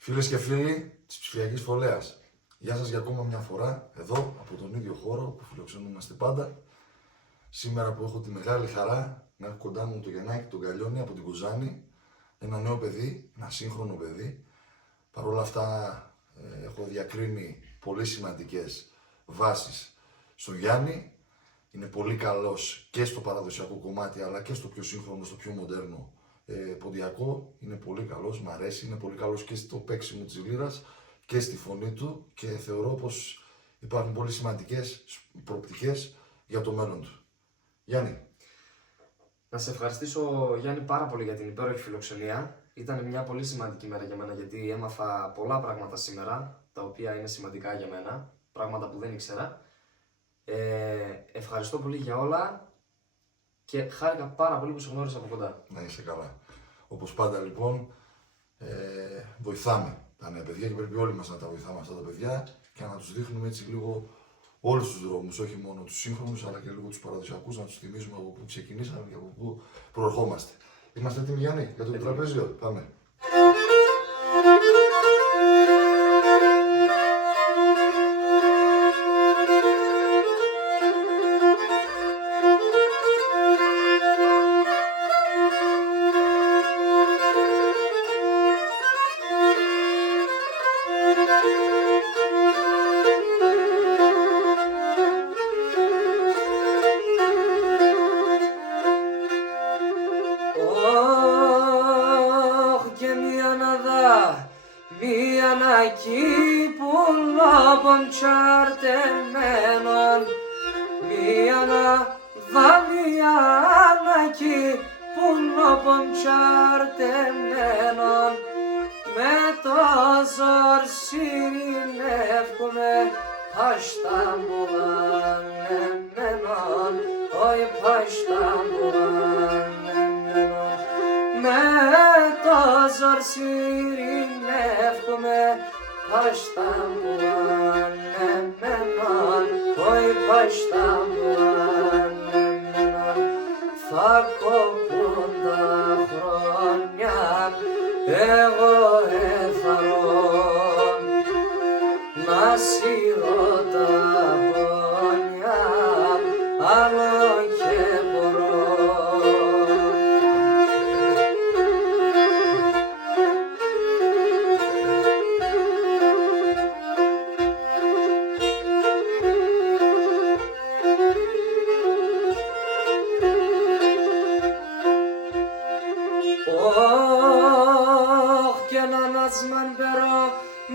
Φίλες και φίλοι της ψηφιακής φωλέας, γεια σας για ακόμα μια φορά, εδώ από τον ίδιο χώρο που φιλοξενούμαστε πάντα. Σήμερα που έχω τη μεγάλη χαρά να έχω κοντά μου το Γιαννάκη τον Καλιώνη από την Κοζάνη, ένα νέο παιδί, ένα σύγχρονο παιδί. Παρ' όλα αυτά έχω διακρίνει πολύ σημαντικές βάσεις στο Γιάννη. Είναι πολύ καλός και στο παραδοσιακό κομμάτι αλλά και στο πιο σύγχρονο, στο πιο μοντέρνο ποντιακό. Είναι πολύ καλός, μ' αρέσει, είναι πολύ καλός και στο παίξιμο της λύρας και στη φωνή του και θεωρώ πως υπάρχουν πολύ σημαντικές προοπτικές για το μέλλον του. Γιάννη. Να σε ευχαριστήσω, Γιάννη, πάρα πολύ για την υπέροχη φιλοξενία. Ήταν μια πολύ σημαντική μέρα για μένα, γιατί έμαθα πολλά πράγματα σήμερα, τα οποία είναι σημαντικά για μένα, πράγματα που δεν ήξερα. Ευχαριστώ πολύ για όλα και χάρηκα πάρα πολύ που σε γνώρισα από κοντά. Να είσαι καλά. Όπως πάντα λοιπόν, βοηθάμε τα νέα παιδιά και πρέπει όλοι μας να τα βοηθάμε αυτά τα παιδιά και να τους δείχνουμε έτσι λίγο όλους τους δρόμους, όχι μόνο τους σύγχρονους αλλά και λίγο τους παραδοσιακούς, να τους θυμίζουμε από πού ξεκινήσαμε και από πού προερχόμαστε. Είμαστε έτοιμοι, Γιάννη, για το τραπέζιο? Πάμε. Εκεί που λόπον τσαρτεμένον, μία να δαλιάνακι που λόπον τσαρτεμένον, με το ζόρ συρινεύκουμε πασταμπουλανεμένον, όι πασταμπουλανεμένον, με το ζόρ συρινεύκουμε πασταμπουλανεμένον, όι πασταμπουλανεμένον. Θα κοπούν τα χρόνια, εγώ εθαρώ να σύρω τα πόνια, άλλο και μπορώ.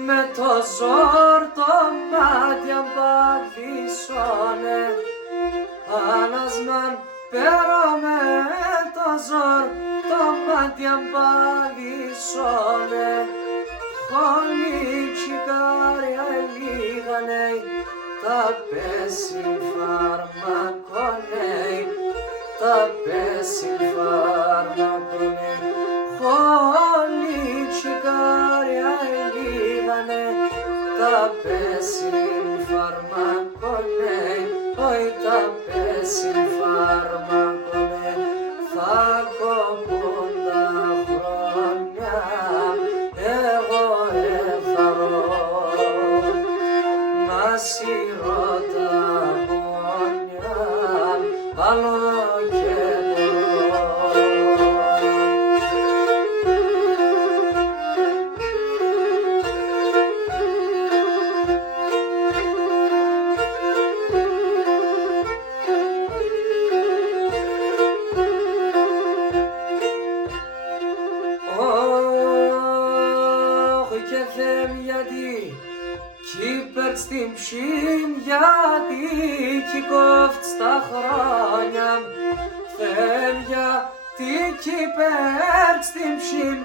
Με το ζόρ το μάτι αμπαδίσωνε, ανασμάν πέρα με το ζόρ το μάτι αμπαδίσωνε, χολή τσιγάρια λίγανε, τα πέσει φαρμακόνε, τα πέσει φαρμακόνε, χολή τσιγάρια τα πέσιν φαρμακόνε, όι τα πέσιν φαρμακόνε, θα κοπούν τα χρόνια, εγώ εθαρώ να σύρω τα πόνια, άλλο και μπορώ. Στην ψήν γιατί κι κόφτ στα χρόνια, γιατί κι πέρτ στην ψήν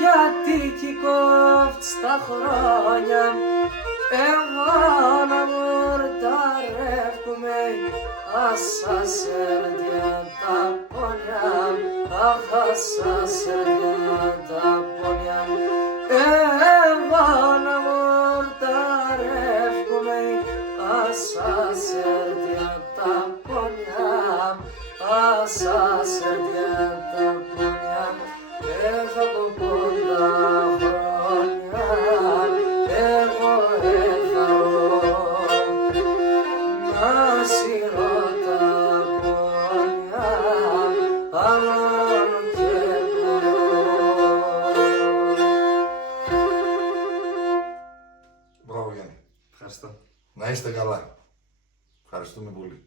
γιατί κι κόφτ στα χρόνια, εγώ να μορταρεύκουμε άσα σέρδια τα πόνια, άσα σέρδια τα πόνια, εγώ να μορταρεύκουμε άσα σέρδια τα πόνια, άσα σέρδια τα πόνια, έχω από πολλά χρόνια. Μπράβο Γιάννη. Ευχαριστώ. Να είστε καλά. Ευχαριστούμε πολύ.